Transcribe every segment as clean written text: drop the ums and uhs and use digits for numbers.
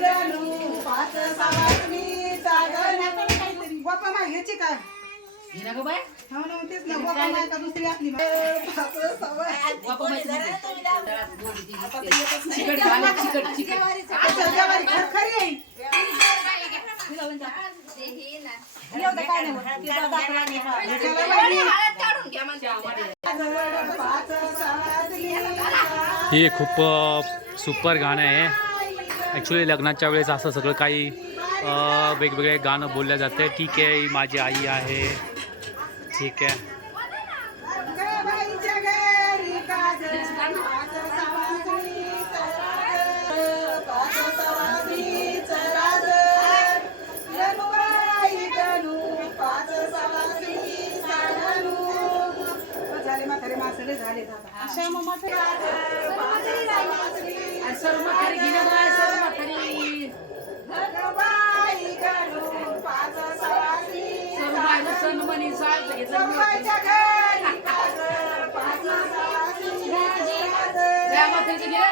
गणू पाच सवासणीचा गणू बापा माय ह्याची काय हिना गो बाय हो ना तेच ना बापा माय का दुसरी आपली पाच सवासणी बापा माय चिकट झाले चिकट अच्छा जवारी खरी आहे हे खूप सुपर गाणं आहे. ॲक्च्युली लग्नाच्या वेळेस असं सगळं काही वेगवेगळे गाणं बोललं जातं. ठीक आहे, ही माझी आई आहे. ठीक आहे. म्हातारे मासले झाले अशा मग सर्व म्हातारी घेणं बाय सर्व म्हातारी सर्व बायला सण म्हणे साळ घेतलं म्हातारीचं घे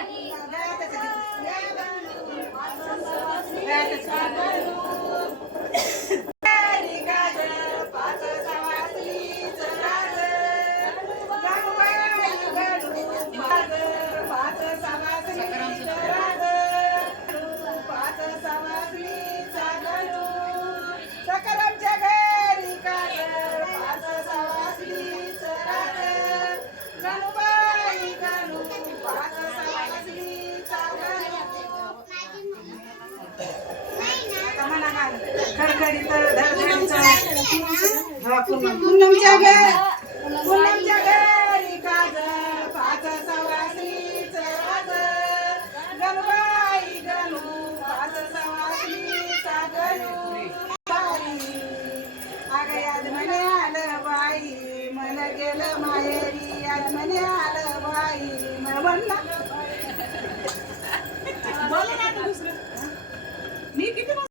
पूनमच्या घरी काजळ पाच सवासणीचं राजळ गणबाई गणू पाच सवासणीचा गणू बाई अगं याद म्हणे आलं बाई मन गेलं माहेरी याद म्हणे आलं बाई म्हणला